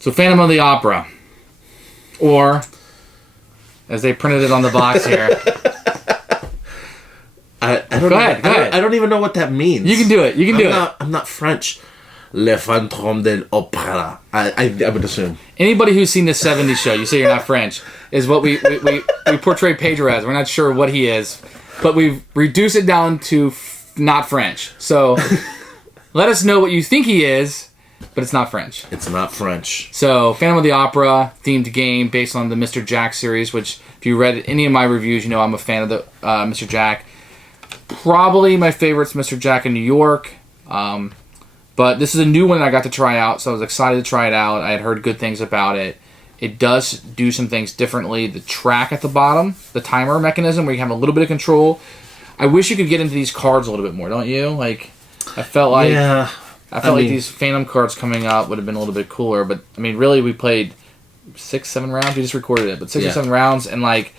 So Phantom of the Opera. Or, as they printed it on the box here. I don't go ahead. I don't even know what that means. You can do it. I'm not French. Le Fantome de l'Opéra. I would assume. Anybody who's seen the 70s show, you say you're not French, is what we portray Pedro as. We're not sure what he is, but we've reduced it down to not French. So let us know what you think he is, but it's not French. It's not French. So Phantom of the Opera themed game based on the Mr. Jack series, which if you read any of my reviews, you know I'm a fan of the Mr. Jack. Probably my favorite's Mr. Jack in New York. But this is a new one that I got to try out, so I was excited to try it out. I had heard good things about it. It does do some things differently. The track at the bottom, the timer mechanism where you have a little bit of control. I wish you could get into these cards a little bit more, don't you? Like, I felt like these Phantom cards coming up would have been a little bit cooler. But I mean, really, we played 6-7 rounds. We just recorded it, but 6 or 7 rounds, and like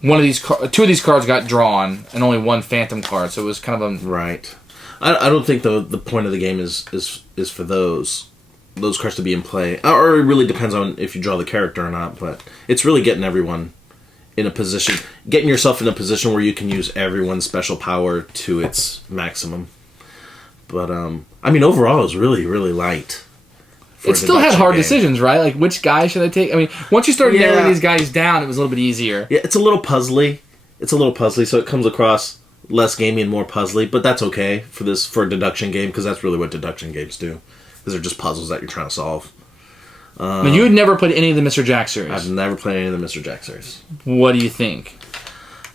two of these cards got drawn, and only one Phantom card. So it was kind of a right. I don't think the point of the game is for those cards to be in play. Or it really depends on if you draw the character or not, but it's really getting everyone in a position, getting yourself in a position where you can use everyone's special power to its maximum. But, I mean, overall, it was really, really light. It still had hard decisions, right? Like, which guy should I take? I mean, once you started narrowing these guys down, it was a little bit easier. Yeah, it's a little puzzly, so it comes across less gamey and more puzzly, but that's okay for a deduction game, because that's really what deduction games do. Because they're just puzzles that you're trying to solve. Now, you had never played any of the Mr. Jack series. I've never played any of the Mr. Jack series. What do you think?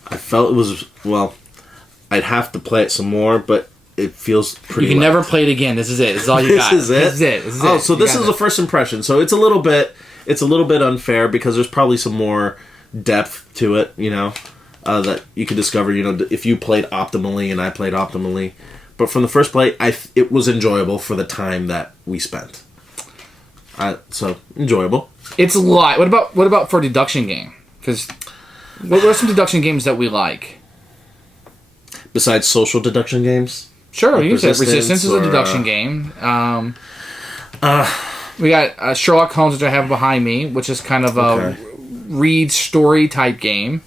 I felt it was, well, I'd have to play it some more, but it feels pretty You can never play it again. This is it. This is all you got. This is it? Oh, so this is the first impression. So it's a little bit unfair, because there's probably some more depth to it, you know, that you could discover, you know, if you played optimally and I played optimally. But from the first play, it was enjoyable for the time that we spent. So enjoyable. It's a lot. What about for a deduction game? Because what are some deduction games that we like? Besides social deduction games? Sure, like you said Resistance is a deduction game. We got Sherlock Holmes, which I have behind me, which is kind of a read story type game.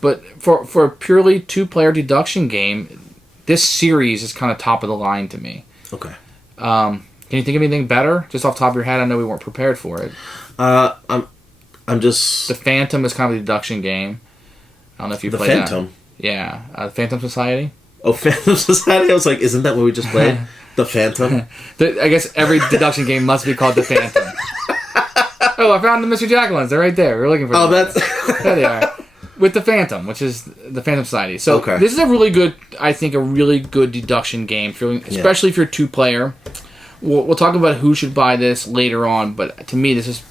But for a purely 2-player deduction game, this series is kind of top of the line to me. Okay. Can you think of anything better? Just off the top of your head, I know we weren't prepared for it. I'm just... The Phantom is kind of a deduction game. I don't know if you played that. The Phantom? Yeah. Phantom Society? Oh, Phantom Society? I was like, isn't that what we just played? The Phantom? I guess every deduction game must be called The Phantom. Oh, I found the Mr. Jack ones. They're right there. We're looking for them. Oh, that's... There they are. With the Phantom, which is the Phantom Society. So this is a really good deduction game, especially if you're 2-player. We'll talk about who should buy this later on, but to me, this is...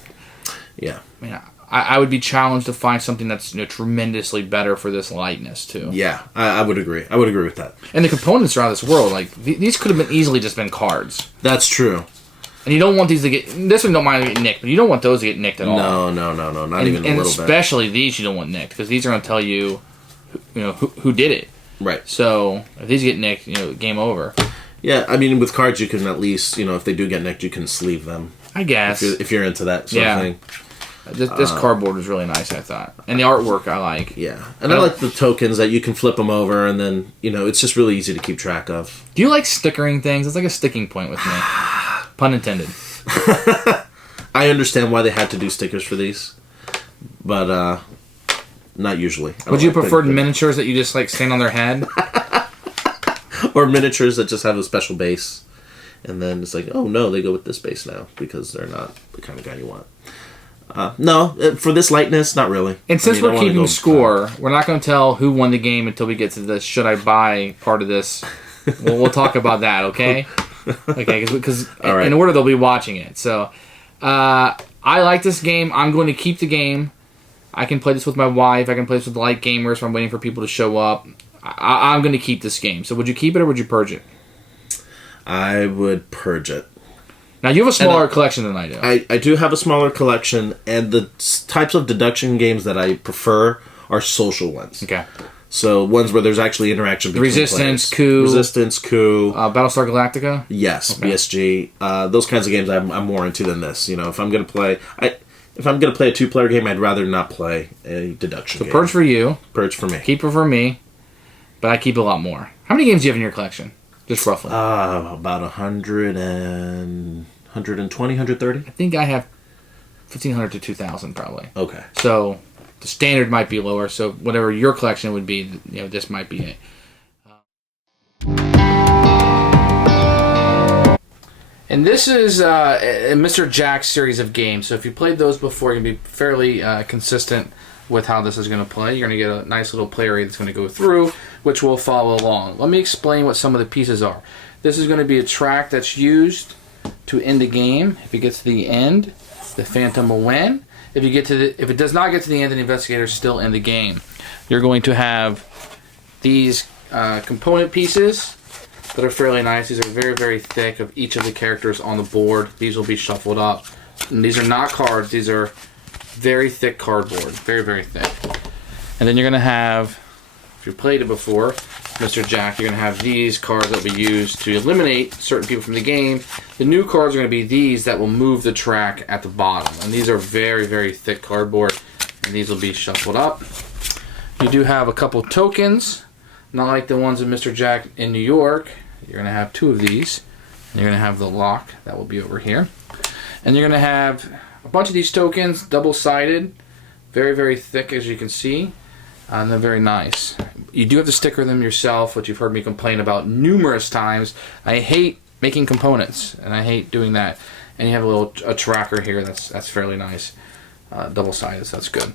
Yeah. I mean, I would be challenged to find something that's tremendously better for this lightness, too. Yeah, I would agree. I would agree with that. And the components are out of this world. Like, these could have easily just been cards. That's true. And you don't want these to get... This one don't mind getting nicked, but you don't want those to get nicked at all. No, not even a little bit. And especially these you don't want nicked, because these are going to tell you, who did it. Right. So, if these get nicked, game over. Yeah, I mean, with cards, you can at least, if they do get nicked, you can sleeve them. I guess. If you're into that sort of thing. This cardboard was really nice, I thought. And the artwork I like. Yeah. And I like the tokens that you can flip them over, and then, it's just really easy to keep track of. Do you like stickering things? It's like a sticking point with me. Pun intended. I understand why they had to do stickers for these, but not usually. Would you prefer miniatures that you just stand on their head? Or miniatures that just have a special base, and then it's like, oh no, they go with this base now because they're not the kind of guy you want. No, for this lightness, not really. And since we're keeping score, we're not going to tell who won the game until we get to the should I buy part of this. We'll talk about that, okay? Okay, because in order they'll be watching it. So, I like this game. I'm going to keep the game. I can play this with my wife. I can play this with light gamers if I'm waiting for people to show up. I'm going to keep this game. So would you keep it or would you purge it? I would purge it. Now, you have a smaller collection than I do. I do have a smaller collection, and the types of deduction games that I prefer are social ones. Okay. So ones where there's actually interaction between Resistance, players. Coup. Resistance, Coup. Battlestar Galactica? Yes, Okay. BSG. Those kinds of games I'm more into than this. You know, if I'm gonna play a 2-player game, I'd rather not play a deduction game. Purge for you. Purge for me. Keeper for me. But I keep a lot more. How many games do you have in your collection? Just roughly. About 120, 130. I think I have 1,500 to 2,000 probably. Okay. So the standard might be lower. So whatever your collection would be, this might be it. And this is a Mr. Jack series of games. So if you played those before, you're going to be fairly consistent with how this is going to play. You're going to get a nice little play area that's going to go through, which will follow along. Let me explain what some of the pieces are. This is going to be a track that's used to end the game. If it gets to the end, the Phantom will win. If it does not get to the end, then the investigator is still in the game. You're going to have these component pieces that are fairly nice. These are very, very thick of each of the characters on the board. These will be shuffled up. And these are not cards. These are very thick cardboard. Very, very thick. And then you're going to have, if you played it before, Mr. Jack, you're going to have these cards that will be used to eliminate certain people from the game. The new cards are going to be these that will move the track at the bottom. And these are very, very thick cardboard. And these will be shuffled up. You do have a couple tokens, not like the ones in Mr. Jack in New York. You're going to have 2 of these. And you're going to have the lock that will be over here. And you're going to have a bunch of these tokens, double-sided, very, very thick as you can see. And they're very nice. You do have to sticker them yourself, which you've heard me complain about numerous times. I hate making components, and I hate doing that. And you have a tracker here that's fairly nice. Double-sided, so that's good.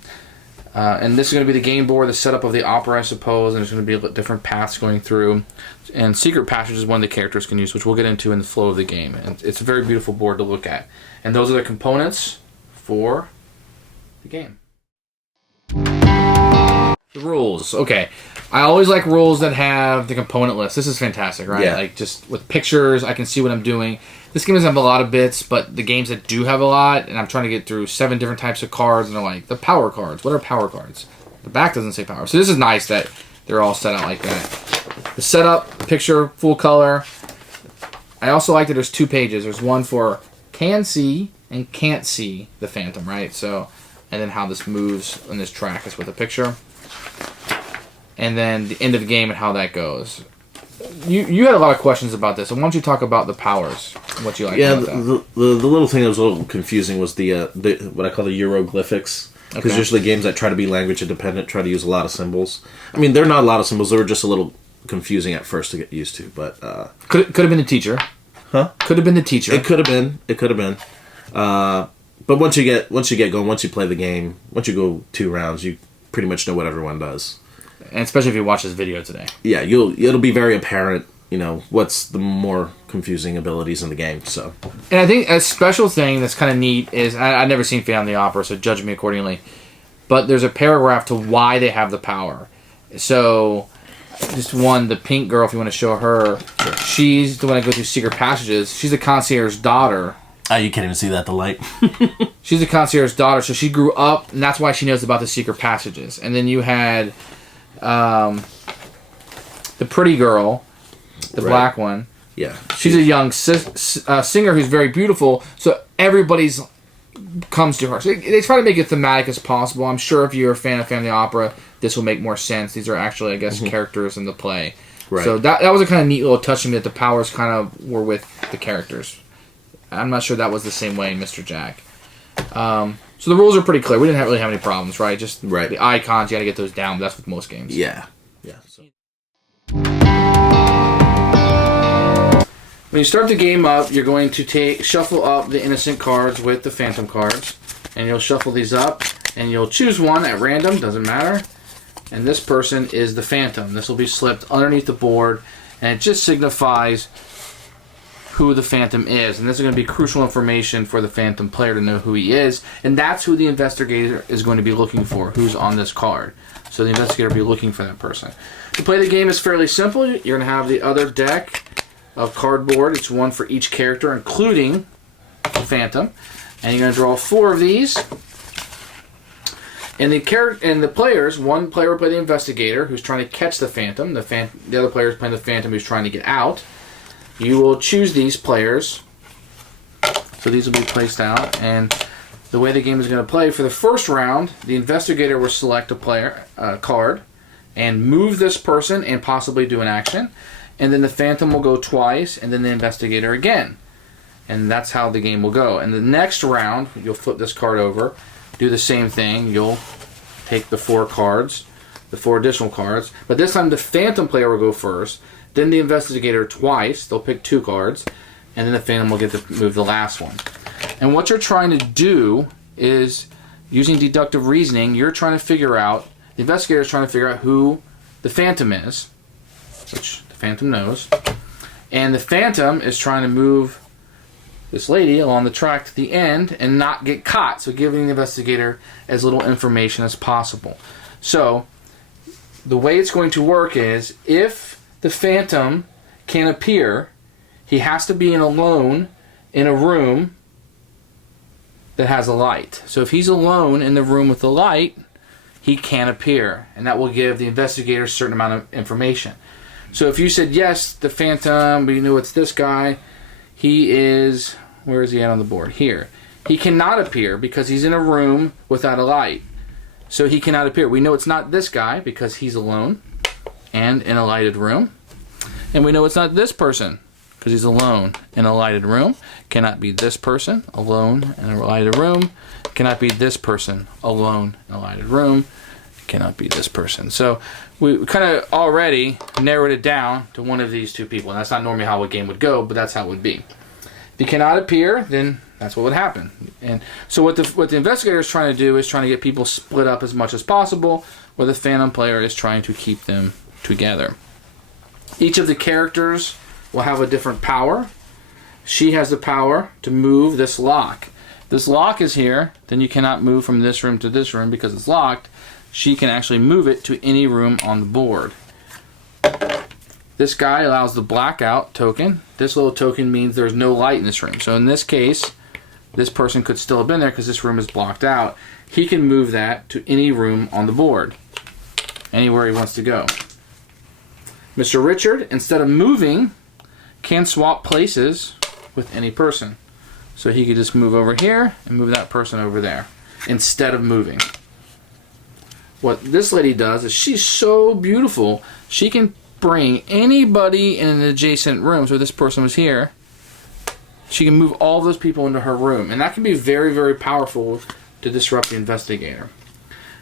And this is going to be the game board, the setup of the opera, I suppose, and there's going to be different paths going through. And secret passage is one the characters can use, which we'll get into in the flow of the game. And it's a very beautiful board to look at. And those are the components for the game. The rules. Okay. I always like rules that have the component list. This is fantastic, right? Yeah. Like, just with pictures, I can see what I'm doing. This game doesn't have a lot of bits, but the games that do have a lot, and I'm trying to get through 7 different types of cards, and they're like, the power cards. What are power cards? The back doesn't say power. So this is nice that they're all set out like that. The setup, picture, full color. I also like that there's 2 pages. There's one for can see and can't see the Phantom, right? So, and then how this moves on this track is with a picture. And then the end of the game and how that goes. You had a lot of questions about this, and why don't you talk about the powers? What you like about that? The little thing that was a little confusing was the what I call the hieroglyphics. Because usually games that try to be language independent try to use a lot of symbols. I mean, they're not a lot of symbols. They were just a little confusing at first to get used to. But could have been the teacher. Huh? Could have been the teacher. It could have been. It could have been. But once you get going, once you play the game, once you go 2 rounds, you pretty much know what everyone does. And especially if you watch this video today. Yeah, it'll be very apparent, what's the more confusing abilities in the game. So, and I think a special thing that's kind of neat is, I've never seen Phantom of the Opera, so judge me accordingly, but there's a paragraph to why they have the power. So, just one, the pink girl, if you want to show her, she's the one that goes through secret passages. She's the concierge's daughter. You can't even see that, the light. She's the concierge's daughter, so she grew up, and that's why she knows about the secret passages. And then you had the pretty girl, the black one. Yeah. She's a young singer who's very beautiful, so everybody's comes to her. So they try to make it thematic as possible. I'm sure if you're a fan of Family Opera, this will make more sense. These are actually, I guess, characters in the play. Right. So that was a kind of neat little touch to me that the powers kind of were with the characters. I'm not sure that was the same way in Mr. Jack. So the rules are pretty clear. We didn't really have any problems, right? Just the icons, you got to get those down. But that's with most games. Yeah. Yeah. So. When you start the game up, you're going to shuffle up the innocent cards with the Phantom cards. And you'll shuffle these up, and you'll choose one at random, doesn't matter. And this person is the Phantom. This will be slipped underneath the board, and it just signifies who the Phantom is. And this is going to be crucial information for the Phantom player to know who he is. And that's who the investigator is going to be looking for, who's on this card. So the investigator will be looking for that person. To play the game is fairly simple. You're going to have the other deck of cardboard. It's one for each character, including the Phantom. And you're going to draw 4 of these. And the players, one player will play the investigator, who's trying to catch the Phantom. The other player is playing the Phantom, who's trying to get out. You will choose these players. So these will be placed out, and the way the game is going to play, for the first round, the investigator will select a card and move this person and possibly do an action. And then the Phantom will go twice, and then the investigator again. And that's how the game will go. And the next round, you'll flip this card over, do the same thing. You'll take the 4 cards, the 4 additional cards. But this time the Phantom player will go first, then the investigator twice. They'll pick 2 cards, and then the Phantom will get to move the last one. And what you're trying to do is, using deductive reasoning, you're trying to figure out, the investigator is trying to figure out who the Phantom is, which the Phantom knows. And the Phantom is trying to move this lady along the track to the end and not get caught, so giving the investigator as little information as possible. So the way it's going to work is, if the Phantom can appear, he has to be alone in a room that has a light. So if he's alone in the room with the light, he can appear, and that will give the investigator a certain amount of information. So if you said, yes, the Phantom, we know it's this guy, he is, where is he at on the board? Here. He cannot appear because he's in a room without a light. So he cannot appear. We know it's not this guy because he's alone and in a lighted room. And we know it's not this person because he's alone in a lighted room. Cannot be this person alone in a lighted room. Cannot be this person alone in a lighted room. Cannot be this person. So we kind of already narrowed it down to one of these 2 people. And that's not normally how a game would go, but that's how it would be. If he cannot appear, then that's what would happen. And so what the investigator is trying to do is trying to get people split up as much as possible, where the Phantom player is trying to keep them together. Each of the characters will have a different power. She has the power to move this lock. If this lock is here, then you cannot move from this room to this room because it's locked. She can actually move it to any room on the board. This guy allows the blackout token. This little token means there's no light in this room. So in this case, this person could still have been there because this room is blocked out. He can move that to any room on the board, anywhere he wants to go. Mr. Richard, instead of moving, can swap places with any person. So he could just move over here and move that person over there instead of moving. What this lady does is, she's so beautiful, she can bring anybody in an adjacent room. So this person was here, she can move all those people into her room, and that can be very, very powerful to disrupt the investigator.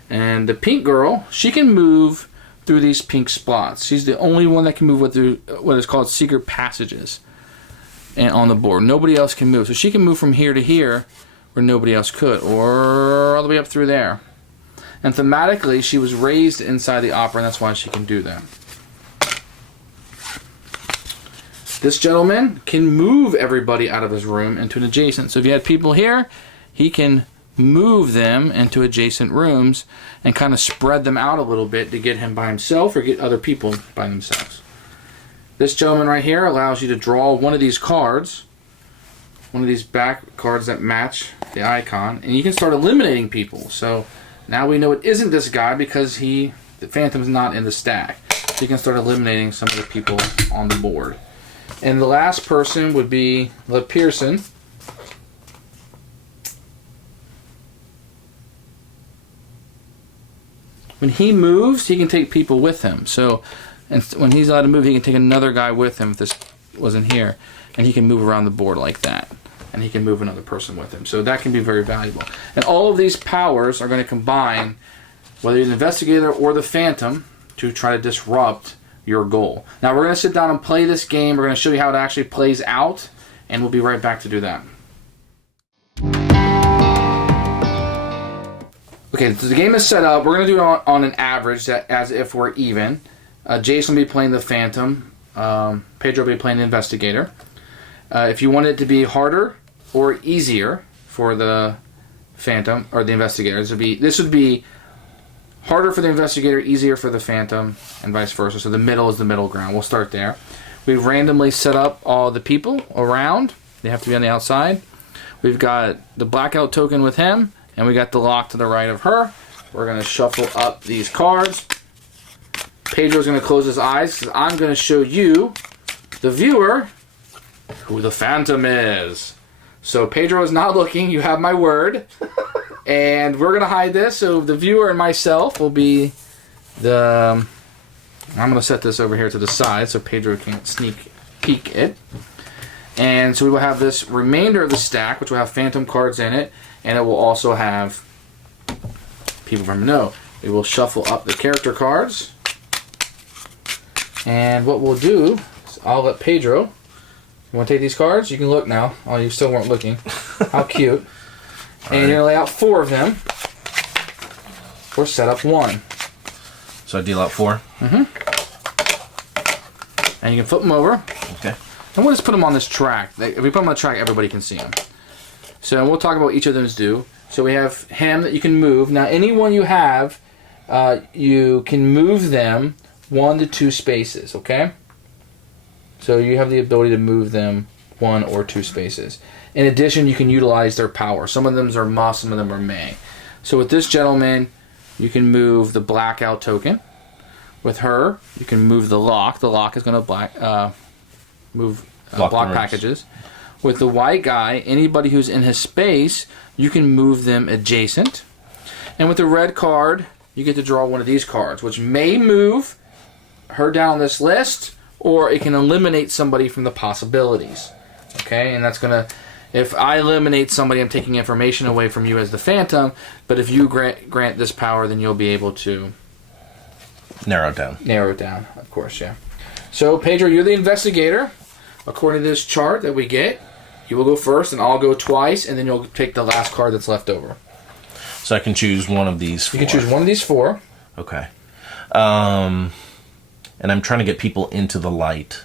And the pink girl, she can move through these pink spots. She's the only one that can move through what is called secret passages and on the board. Nobody else can move. So she can move from here to here where nobody else could, or all the way up through there. And thematically, she was raised inside the opera, and that's why she can do that. This gentleman can move everybody out of his room into an adjacent. So if you had people here, he can move them into adjacent rooms and kind of spread them out a little bit to get him by himself or get other people by themselves. This gentleman right here allows you to draw one of these cards, one of these back cards that match the icon, and you can start eliminating people. So now we know it isn't this guy because the Phantom's not in the stack. So you can start eliminating some of the people on the board. And the last person would be Le Pearson. When he moves, he can take people with him. So and when he's allowed to move, he can take another guy with him if this wasn't here. And he can move around the board like that. And he can move another person with him. So that can be very valuable. And all of these powers are going to combine, whether you're the investigator or the Phantom, to try to disrupt your goal. Now we're going to sit down and play this game. We're going to show you how it actually plays out. And we'll be right back to do that. Okay, so the game is set up. We're going to do it on an average, as if we're even. Jason will be playing the Phantom. Pedro will be playing the Investigator. If you want it to be harder or easier for the Phantom or the Investigator, this would be harder for the Investigator, easier for the Phantom, and vice versa. So the middle is the middle ground. We'll start there. We've randomly set up all the people around. They have to be on the outside. We've got the blackout token with him, and we got the lock to the right of her. we're going to shuffle up these cards. Pedro's going to close his eyes because I'm going to show you, the viewer, who the Phantom is. So Pedro is not looking. You have my word. And we're going to hide this. So the viewer and myself will be the... I'm going to set this over here to the side so Pedro can't sneak peek it. And so we will have this remainder of the stack, which will have Phantom cards in it. And it will also have people from No. We will shuffle up the character cards. And what we'll do is I'll let Pedro... You want to take these cards? You can look now. Oh, you still weren't looking. How cute. And you're going to lay out 4 of them. Or set up 1. So I deal out 4? Mm-hmm. And you can flip them over. Okay. And we'll just put them on this track. If we put them on the track, everybody can see them. So we'll talk about what each of them do. So we have him that you can move. Now, anyone you have, you can move them 1 to 2 spaces, okay? So you have the ability to move them 1 or 2 spaces. In addition, you can utilize their power. Some of them are must, some of them are may. So with this gentleman, you can move the blackout token. With her, you can move the lock. The lock is going to move block packages. With the white guy, anybody who's in his space, you can move them adjacent. And with the red card, you get to draw one of these cards, which may move her down this list, or it can eliminate somebody from the possibilities. Okay, and that's going to... If I eliminate somebody, I'm taking information away from you as the Phantom, but if you grant this power, then you'll be able to... Narrow it down. Narrow it down, of course, yeah. So, Pedro, you're the investigator. According to this chart that we get, you will go first, and I'll go twice, and then you'll take the last card that's left over. So I can choose one of these 4. You can choose one of these 4. Okay. And I'm trying to get people into the light.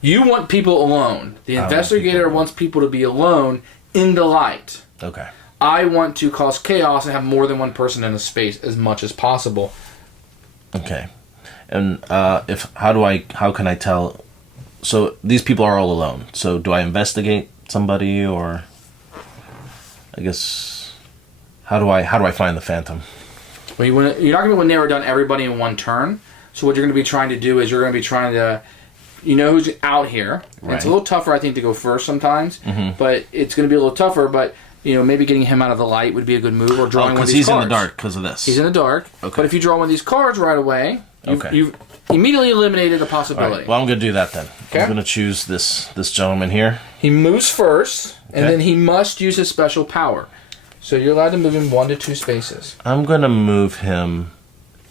You want people alone. The investigator wants people to be alone in the light. Okay. I want to cause chaos and have more than one person in a space as much as possible. Okay. And how can I tell? So these people are all alone. So do I investigate somebody, or I guess how do I find the Phantom? Well, you're not going to be able to narrow down everybody in one turn. So what you're going to be trying to do is you're going to be trying to, you know who's out here. Right. It's a little tougher, I think, to go first sometimes. Mm-hmm. But it's going to be a little tougher. But maybe getting him out of the light would be a good move, or drawing one of these cards. Because he's in the dark because of this. He's in the dark. Okay. But if you draw one of these cards right away, you've immediately eliminated a possibility. Right. Well, I'm going to do that then. Okay. I'm going to choose this gentleman here. He moves first, and then he must use his special power. So you're allowed to move him 1 to 2 spaces. I'm going to move him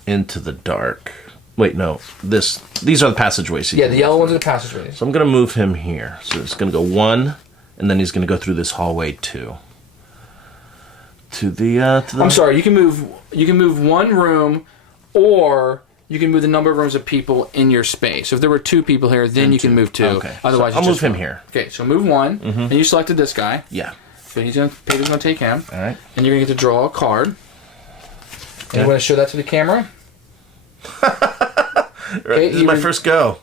into the dark. Wait, no. These are the passageways. Yeah, the yellow ones are the passageways. So I'm going to move him here. So it's going to go 1, and then he's going to go through this hallway 2. To the I'm sorry. You can move 1 room, or you can move the number of rooms of people in your space. So if there were 2 people here, then you can move 2. Okay. Otherwise, so I'll move him here. Okay. So move 1, and you selected this guy. Yeah. So Pedro's going to take him. All right. And you're going to get to draw a card. Okay. And you want to show that to the camera? This is my first go.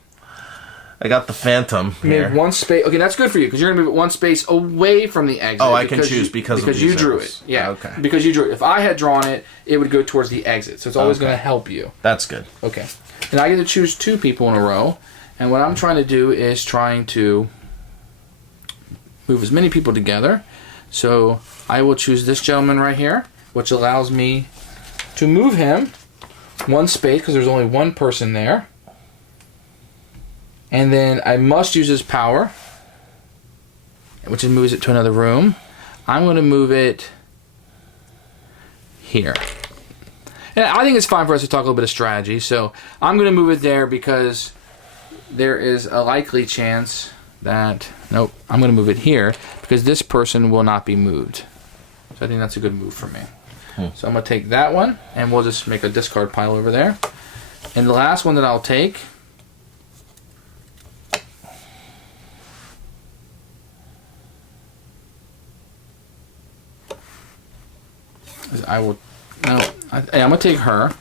I got the Phantom here. Move 1 space. Okay, that's good for you because you're going to move it 1 space away from the exit. Oh, I can choose because you drew it. Yeah. Okay. Because you drew it. If I had drawn it, it would go towards the exit. So it's always going to help you. That's good. Okay. And I get to choose 2 people in a row. And what I'm trying to do is trying to move as many people together. So I will choose this gentleman right here, which allows me to move him 1 space because there's only 1 person there. And then I must use his power, which moves it to another room. I'm going to move it here. And I think it's fine for us to talk a little bit of strategy. So I'm going to move it there because there is a likely chance that... Nope, I'm going to move it here because this person will not be moved. So I think that's a good move for me. So I'm going to take that one, and we'll just make a discard pile over there. And the last one that I'll take... I'm going to take her.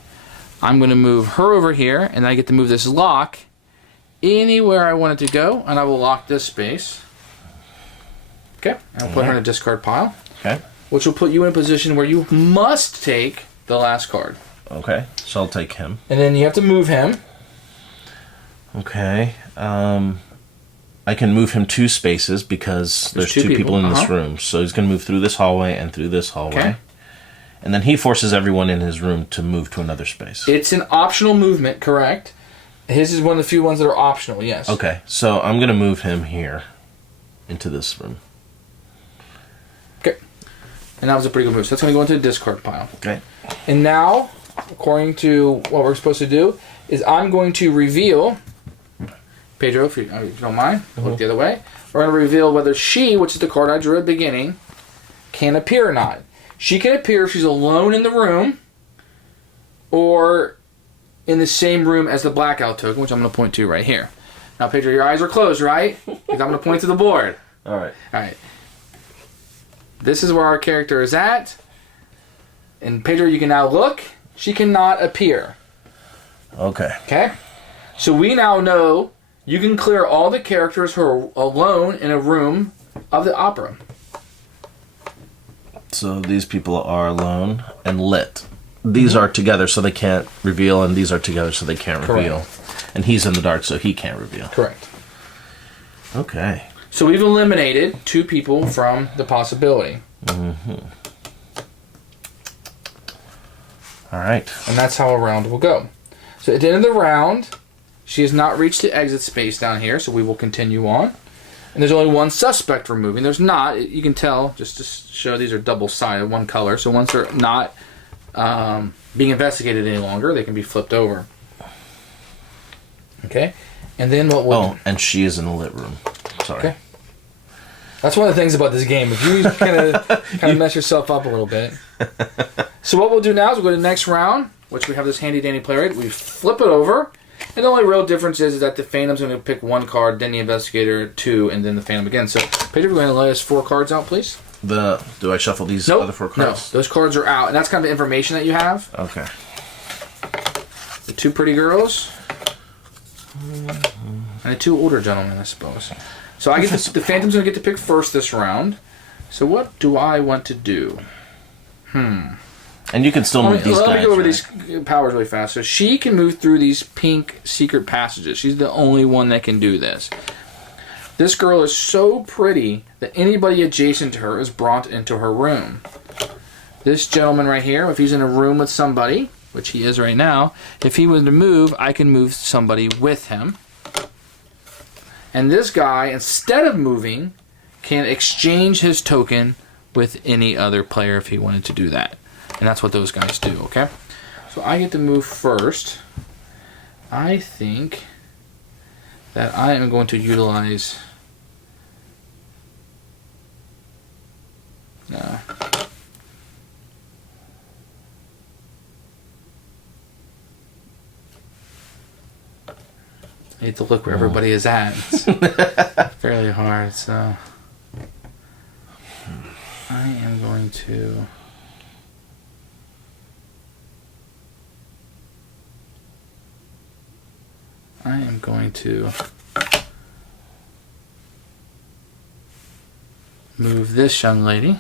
I'm going to move her over here, and I get to move this lock anywhere I want it to go, and I will lock this space. Okay, and I'll put her in a discard pile. Okay. Which will put you in a position where you must take the last card. Okay, so I'll take him. And then you have to move him. Okay. I can move him 2 spaces because there's two people in this room. So he's going to move through this hallway and through this hallway. Okay. And then he forces everyone in his room to move to another space. It's an optional movement, correct? His is one of the few ones that are optional, yes. Okay, so I'm going to move him here into this room. Okay. And that was a pretty good move. So that's going to go into the discard pile. Okay. And now, according to what we're supposed to do, is I'm going to reveal... Pedro, if you don't mind, look the other way. We're going to reveal whether she, which is the card I drew at the beginning, can appear or not. She can appear if she's alone in the room or in the same room as the blackout token, which I'm going to point to right here. Now, Pedro, your eyes are closed, right? Because I'm going to point to the board. All right. All right. This is where our character is at. And Pedro, you can now look. She cannot appear. Okay. Okay? So we now know you can clear all the characters who are alone in a room of the opera. So these people are alone and lit. These are together so they can't reveal, and these are together so they can't reveal. Correct. And he's in the dark so he can't reveal. Correct. Okay. So we've eliminated 2 people from the possibility. Mm-hmm. All right. And that's how a round will go. So at the end of the round, she has not reached the exit space down here, so we will continue on. And there's only one suspect removing. There's not, you can tell, just to show these are double-sided, one color. So once they're not being investigated any longer, they can be flipped over. Okay? And then what we'll... Oh, and she is in the lit room. Sorry. Okay. That's one of the things about this game. If you kind of mess yourself up a little bit. So what we'll do now is we'll go to the next round, which we have this handy-dandy player aid. We flip it over. And the only real difference is that the Phantom's going to pick 1 card, then the Investigator 2, and then the Phantom again. So, Pedro, we're going to lay us 4 cards out, please. Do I shuffle these other 4 cards? No, those cards are out. And that's kind of the information that you have. Okay. The 2 pretty girls. And the 2 older gentlemen, I suppose. So I get the Phantom's going to get to pick first this round. So what do I want to do? And you can still move these guys. Let me go over these powers really fast. So she can move through these pink secret passages. She's the only one that can do this. This girl is so pretty that anybody adjacent to her is brought into her room. This gentleman right here, if he's in a room with somebody, which he is right now, if he was to move, I can move somebody with him. And this guy, instead of moving, can exchange his token with any other player if he wanted to do that. And that's what those guys do, okay? So I get to move first. I think that I am going to utilize... No. I need to look where everybody is at. It's fairly hard, so... I am going to... move this young lady.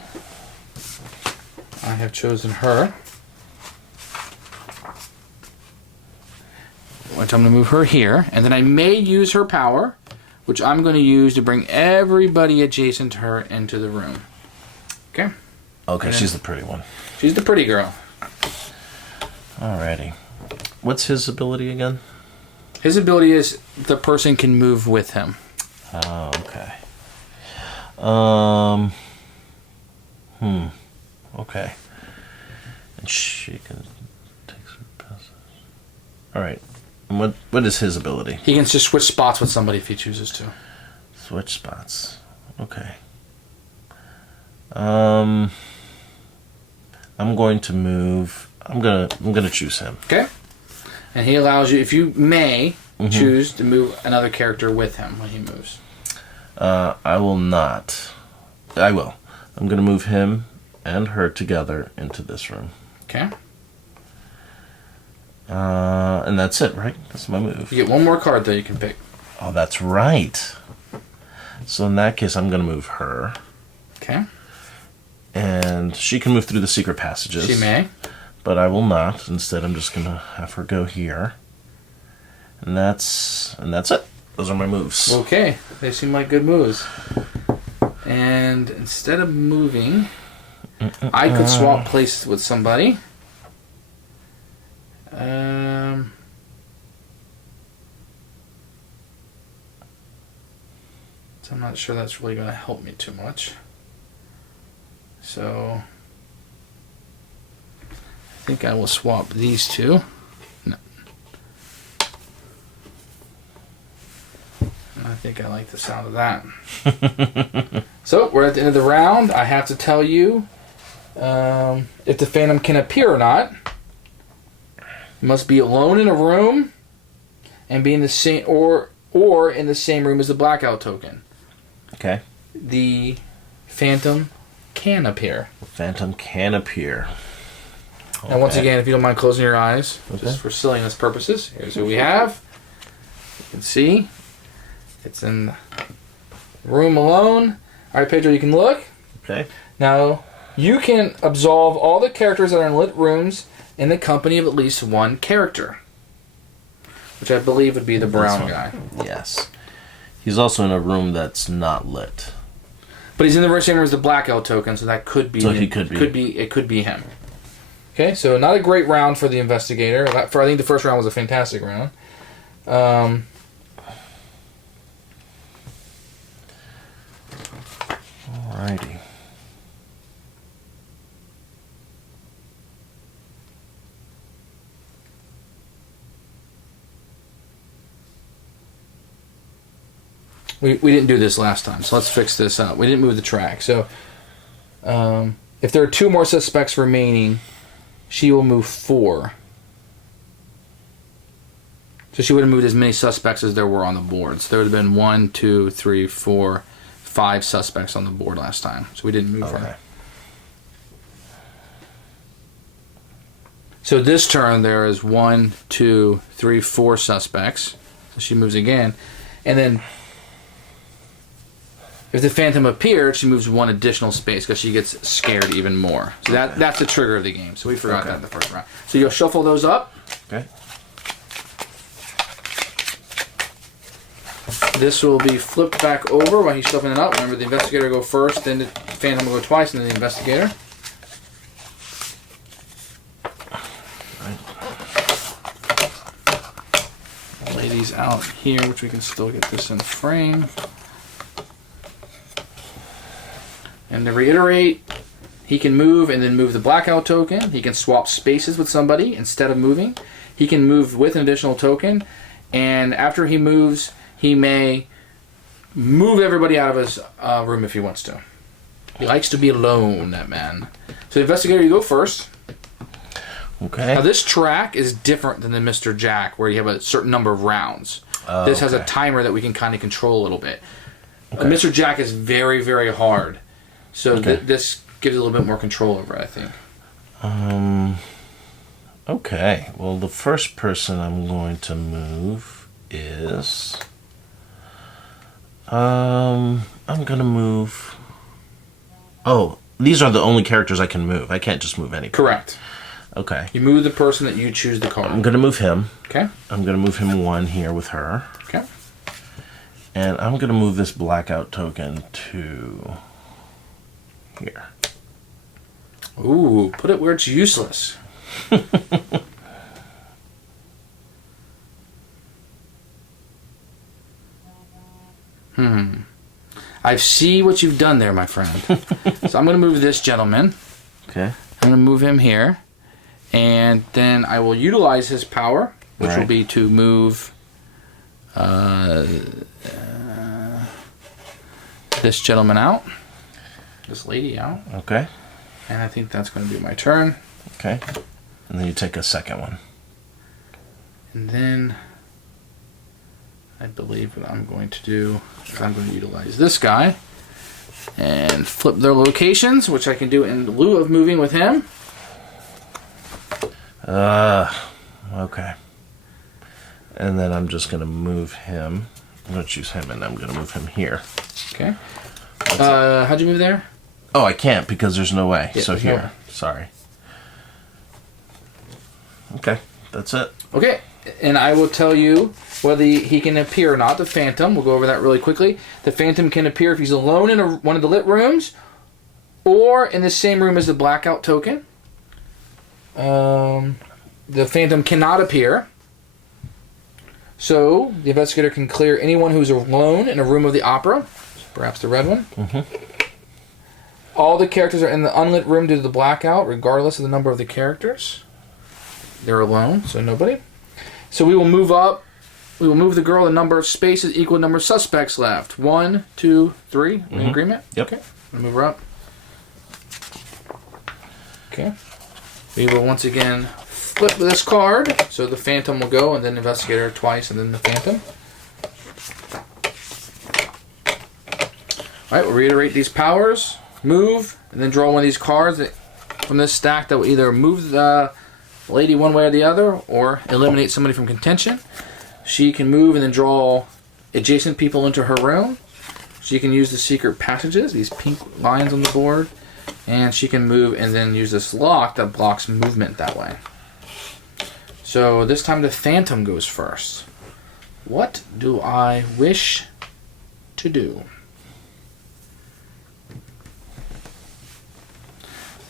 I have chosen her. Which I'm going to move her here. And then I may use her power, which I'm going to use to bring everybody adjacent to her into the room. Okay? Okay, she's the pretty one. She's the pretty girl. Alrighty. What's his ability again? His ability is the person can move with him. Oh, okay. Okay. And she can take some passes. Alright. And what is his ability? He can just switch spots with somebody if he chooses to. Switch spots. Okay. I'm going to move. I'm gonna choose him. Okay. And he allows you, if you may, choose to move another character with him when he moves. I will not. I will. I'm gonna move him and her together into this room. Okay. And that's it, right? That's my move. You get one more card that you can pick. Oh, that's right. So in that case, I'm gonna move her. Okay. And she can move through the secret passages. She may. but I will not. Instead, I'm just gonna have her go here, and that's it. Those are my moves. Okay, they seem like good moves. And instead of moving, I could swap places with somebody. So I'm not sure that's really going to help me too much. So I think I will swap these two. No. I think I like the sound of that. So we're at the end of the round. I have to tell you if the Phantom can appear or not. You must be alone in a room and be in the same or in the same room as the blackout token. Okay. The Phantom can appear. The Phantom can appear. Okay. Now, once again, if you don't mind closing your eyes, just for silliness purposes, here's who we have. You can see it's in the room alone. All right, Pedro, you can look. Okay. Now, you can absolve all the characters that are in lit rooms in the company of at least one character, which I believe would be the brown guy. Yes. He's also in a room that's not lit. But he's in the same room as the blackout token, so that could be. So he could be. It could be him. Okay, so not a great round for the investigator. I think the first round was a fantastic round. Alrighty. We didn't do this last time, so let's fix this up. We didn't move the track. So if there are 2 more suspects remaining, she will move 4. So she would have moved as many suspects as there were on the board. So there would have been 1, 2, 3, 4, 5 suspects on the board last time. So we didn't move her. So this turn there is 1, 2, 3, 4 suspects. So she moves again. And then if the Phantom appeared, she moves 1 additional space because she gets scared even more. So that's the trigger of the game. So we forgot that in the first round. So you'll shuffle those up. Okay. This will be flipped back over while he's shuffling it up. Remember, the investigator will go first, then the Phantom will go twice, and then the investigator. Lay these out here, which we can still get this in frame. And to reiterate, he can move and then move the blackout token. He can swap spaces with somebody instead of moving. He can move with an additional token. And after he moves, he may move everybody out of his room if he wants to. He likes to be alone, that man. So, investigator, you go first. Okay. Now, this track is different than the Mr. Jack, where you have a certain number of rounds. This has a timer that we can kind of control a little bit. Okay. Mr. Jack is very, very hard. So this gives you a little bit more control over it, I think. Okay. Well, the first person I'm going to move is... I'm going to move... Oh, these are the only characters I can move. I can't just move anybody. Correct. Okay. You move the person that you choose the card. I'm going to move him. Okay. I'm going to move him 1 here with her. Okay. And I'm going to move this blackout token to... here. Ooh, put it where it's useless. I see what you've done there, my friend. So I'm going to move this gentleman. Okay. I'm going to move him here. And then I will utilize his power, which will be to move this gentleman out. This lady out. Okay. And I think that's going to be my turn. Okay. And then you take a second one. And then I believe what I'm going to do is I'm going to utilize this guy and flip their locations, which I can do in lieu of moving with him. Okay. And then I'm just going to move him. I'm going to choose him, and I'm going to move him here. Okay. How'd you move there? Oh, I can't because there's no way. Yeah, so here. Sorry. Okay, that's it. Okay, and I will tell you whether he can appear or not. The Phantom, we'll go over that really quickly. The Phantom can appear if he's alone in one of the lit rooms or in the same room as the blackout token. The Phantom cannot appear. So, the investigator can clear anyone who's alone in a room of the opera, perhaps the red one. All the characters are in the unlit room due to the blackout, regardless of the number of the characters. They're alone, so nobody. So we will move up. We will move the girl the number of spaces equal number of suspects left. 1, 2, 3. In agreement? Yep. Okay. We'll move her up. Okay. We will once again flip this card. So the Phantom will go, and then investigator twice, and then the Phantom. Alright, we'll reiterate these powers. Move, and then draw one of these cards from this stack that will either move the lady one way or the other, or eliminate somebody from contention. She can move and then draw adjacent people into her room. She can use the secret passages, these pink lines on the board. And she can move and then use this lock that blocks movement that way. So this time the Phantom goes first. What do I wish to do?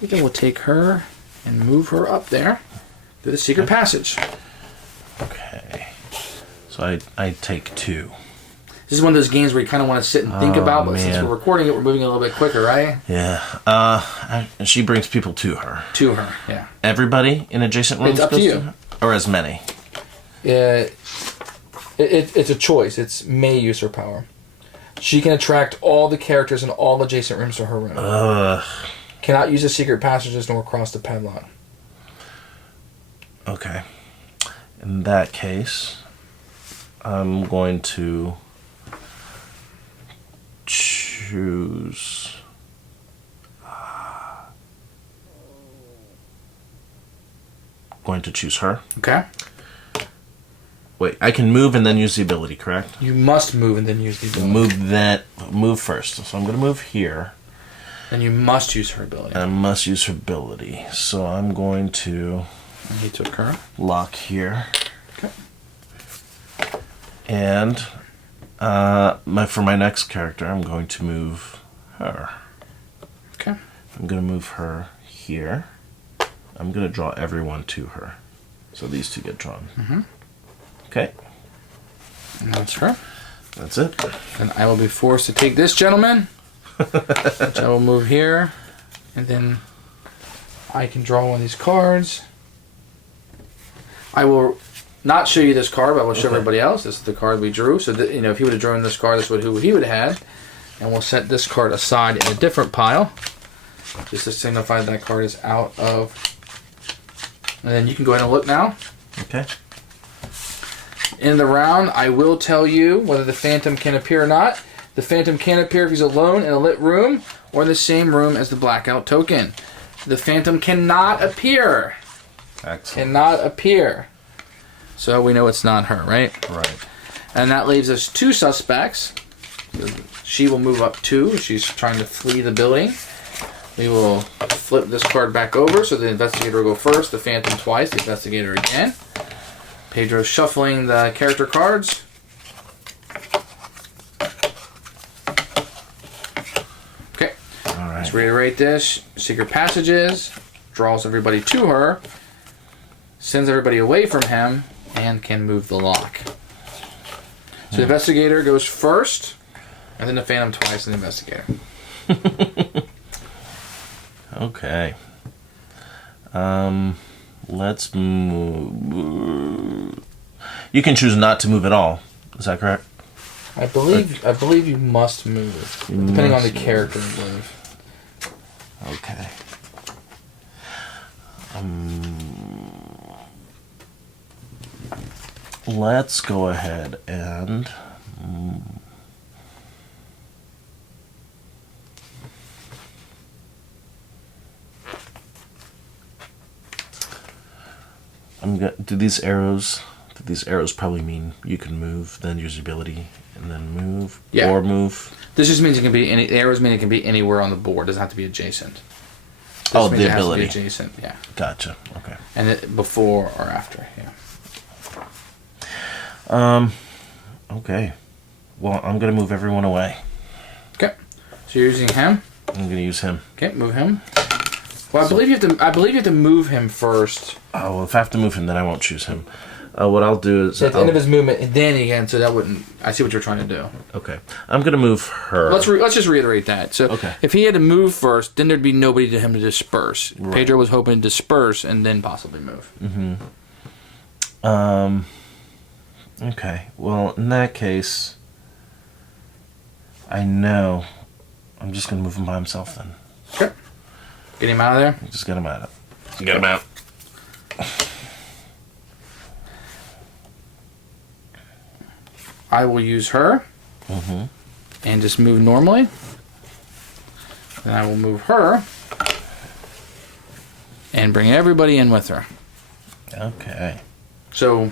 I think we'll take her and move her up there through the secret passage. Okay. So I take 2. This is one of those games where you kind of want to sit and think about, but since we're recording it, we're moving a little bit quicker, right? Yeah. She brings people to her. To her, yeah. Everybody in adjacent rooms? It's up to you. Or as many? It's a choice. It's may use her power. She can attract all the characters in all adjacent rooms to her room. Cannot use the secret passages nor cross the padlock. Okay. In that case, I'm going to choose... going to choose her. Okay. Wait, I can move and then use the ability, correct? You must move and then use the ability. Move first. So I'm going to move here. And you must use her ability. And I must use her ability. So I'm going to... And he took her. Lock here. Okay. And for my next character, I'm going to move her. Okay. I'm going to move her here. I'm going to draw everyone to her. So these two get drawn. Okay. And that's her. That's it. And I will be forced to take this gentleman. Which I will move here. And then I can draw one of these cards. I will not show you this card, but I will show everybody else. This is the card we drew. So that, if he would have drawn this card, this is who he would have had. And we'll set this card aside in a different pile. Just to signify that card is out of... And then you can go ahead and look now. Okay. In the round, I will tell you whether the Phantom can appear or not. The Phantom can appear if he's alone in a lit room or in the same room as the blackout token. The Phantom cannot appear. Excellent. Cannot appear. So we know it's not her, right? Right. And that leaves us 2 suspects. She will move up 2. She's trying to flee the building. We will flip this card back over, so the investigator will go first, the Phantom twice, the investigator again. Pedro's shuffling the character cards. Okay. All right. Let's reiterate this. Secret passages. Draws everybody to her. Sends everybody away from him. And can move the lock. So the investigator goes first. And then the Phantom twice and the investigator. Okay. Let's move. You can choose not to move at all. Is that correct? I believe you must move. Depending on the character, I believe. Okay. Let's go ahead and... Do these arrows probably mean you can move, then use your ability, and then move? Yeah. Or move? This just means it can be the arrows mean it can be anywhere on the board. It doesn't have to be adjacent. Oh, means the it has to be ability. adjacent, yeah. Gotcha. Okay. And before or after, yeah. Okay. Well, I'm gonna move everyone away. Okay. So you're using him. I'm gonna use him. Okay, move him. Well, I believe you have to move him first. Oh well, if I have to move him, then I won't choose him. What I'll do is So at the end of his movement, and then again. So that wouldn't. I see what you're trying to do. Okay. I'm gonna move her. Let's just reiterate that. So Okay. if he had to move first, then there'd be nobody to him to disperse. Right. Pedro was hoping to disperse and then possibly move. Okay. Well, in that case, I know. I'm just gonna move him by himself then. Okay. Get him out of there. Just get him out. Get him out. I will use her. And just move normally. Then I will move her. And bring everybody in with her. Okay. So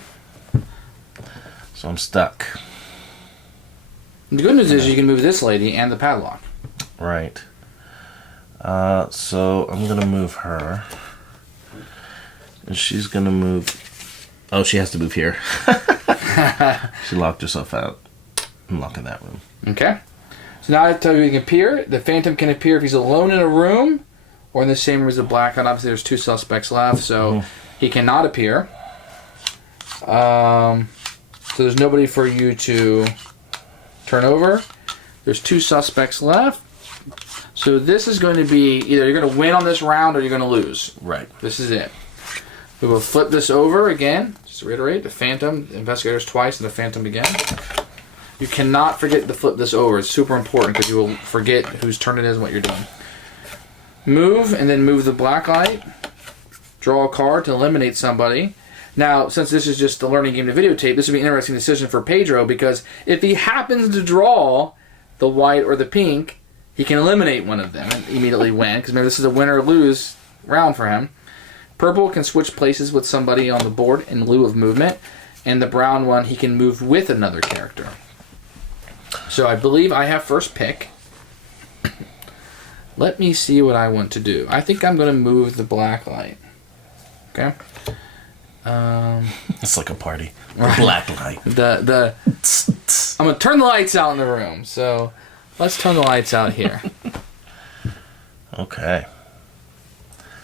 I'm stuck. the good news is you can move this lady and the padlock. Right. So I'm gonna move her. And she's gonna move. Oh, she has to move here. She locked herself out. I'm locking that room. Okay. So now I tell you he can appear. The Phantom can appear if he's alone in a room or in the same room as the Blackout. Obviously, there's 2 suspects left, so he cannot appear. So there's nobody for you to turn over. There's 2 suspects left. So this is going to be either you're going to win on this round or you're going to lose. Right. This is it. We will flip this over again. Just to reiterate, the Phantom, the investigators twice, and the Phantom again. You cannot forget to flip this over. It's super important because you will forget whose turn it is and what you're doing. Move, and then move the black light. Draw a card to eliminate somebody. Now, since this is just the learning game to videotape, this would be an interesting decision for Pedro because if he happens to draw the white or the pink, he can eliminate one of them and immediately win. Because remember, this is a win or lose round for him. Purple can switch places with somebody on the board in lieu of movement. And the brown one, he can move with another character. So I believe I have first pick. Let me see what I want to do. I think I'm going to move the black light. Okay? It's like a party. Right. Black light. I'm going to turn the lights out in the room. So let's turn the lights out here. Okay.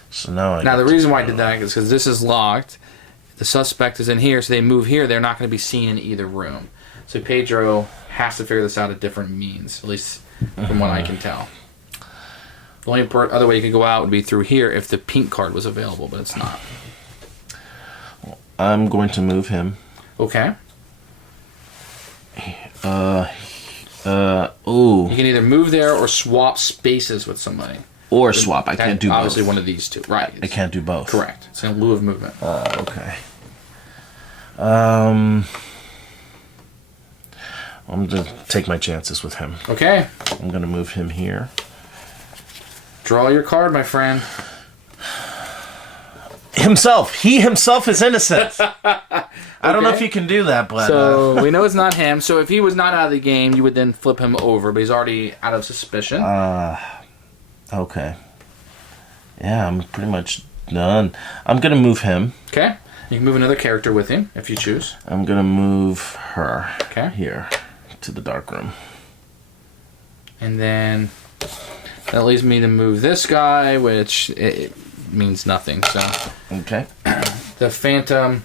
So now the reason why I did that is because this is locked. The suspect is in here, so they move here. They're not going to be seen in either room. So Pedro has to figure this out at different means, at least from what I can tell. The only other way you could go out would be through here if the pink card was available, but it's not. I'm going to move him. Okay. Ooh. You can either move there or swap spaces with somebody. Or swap. I can't do both. Obviously one of these two. Right. I can't do both. Correct. It's in lieu of movement. Okay. I'm going to take my chances with him. Okay. I'm going to move him here. Draw your card, my friend. Himself. He himself is innocent. I don't know if you can do that, but... So, we know it's not him. So, if he was not out of the game, you would then flip him over, but he's already out of suspicion. Okay. Yeah, I'm pretty much done. I'm going to move him. Okay. You can move another character with him, if you choose. I'm going to move her here to the dark room. And then that leaves me to move this guy, which it means nothing. So okay. The Phantom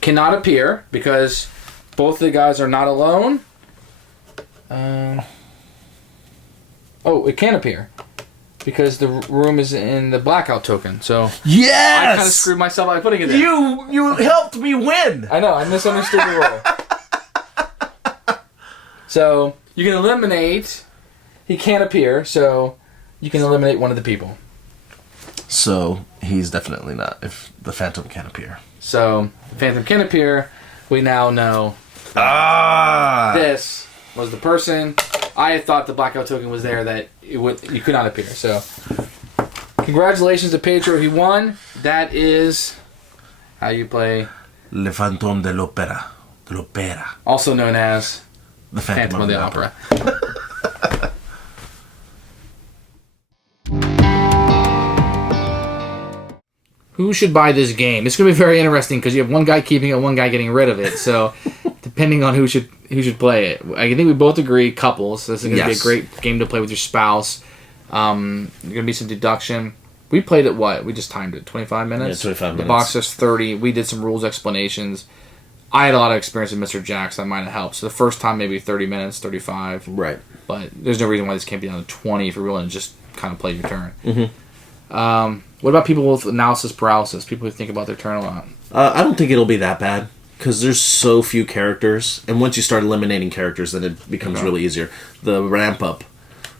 cannot appear because both the guys are not alone. It can appear because the room is in the blackout token. So yes, I kind of screwed myself by putting it there. You helped me win. I know, I misunderstood the rule. So you can eliminate. He can't appear, so you can eliminate one of the people. So he's definitely not. If the Phantom can't appear, so the Phantom can appear. We now know. This was the person. I had thought the blackout token was there that you could not appear. So, congratulations to Pedro. He won. That is how you play Le Fantôme de l'Opéra. Also known as the Phantom of the Opera. who should buy this game? It's going to be very interesting because you have one guy keeping it, one guy getting rid of it. So, depending on who should play it, I think we both agree couples. This is going to be a great game to play with your spouse. There's going to be some deduction. We played it We just timed it 25 minutes. Yeah, 25 minutes. The box says 30. We did some rules explanations. I had a lot of experience with Mr. Jack, so that might have helped. So the first time maybe 30 minutes, 35. Right. But there's no reason why this can't be down to 20 if you're willing to just kind of play your turn. Mm-hmm. What about people with analysis paralysis? People who think about their turn a lot. I don't think it'll be that bad because there's so few characters, and once you start eliminating characters, then it becomes really easier. The ramp up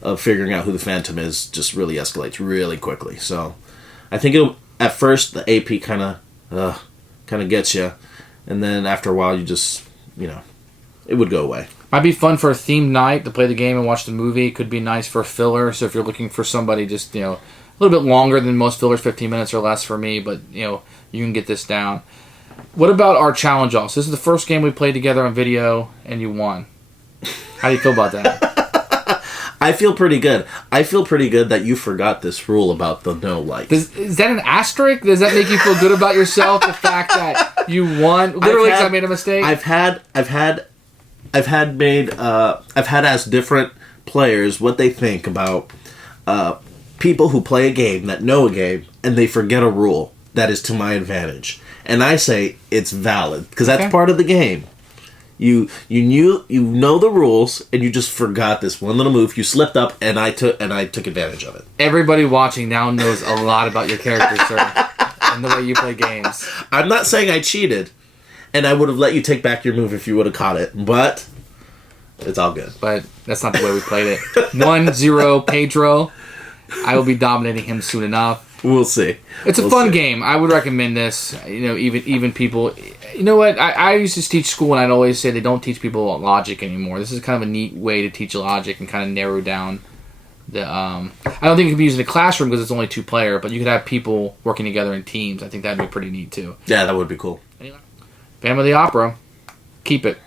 of figuring out who the Phantom is just really escalates really quickly. So I think it'll at first the AP kind of gets you, and then after a while you just it would go away. Might be fun for a themed night to play the game and watch the movie. Could be nice for a filler. So if you're looking for somebody just a little bit longer than most fillers, 15 minutes or less for me, but you can get this down. What about our challenge offs? This is the first game we played together on video and you won. How do you feel about that? I feel pretty good. I feel pretty good that you forgot this rule about the no like. Is that an asterisk? Does that make you feel good about yourself? The fact that you won, literally, because I made a mistake. I've had asked different players what they think about people who play a game that know a game and they forget a rule that is to my advantage, and I say it's valid because that's part of the game. You know the rules, and you just forgot this one little move. You slipped up, and I took advantage of it. Everybody watching now knows a lot about your character, sir, and the way you play games. I'm not saying I cheated, and I would have let you take back your move if you would have caught it, but it's all good. But that's not the way we played it. 1-0 Pedro. I will be dominating him soon enough. We'll see. It's a fun game. I would recommend this. Even people. You know what? I used to teach school, and I'd always say they don't teach people logic anymore. This is kind of a neat way to teach logic and kind of narrow down the. I don't think it can be used in a classroom because it's only 2-player, but you could have people working together in teams. I think that'd be pretty neat too. Yeah, that would be cool. Phantom of the Opera. Keep it.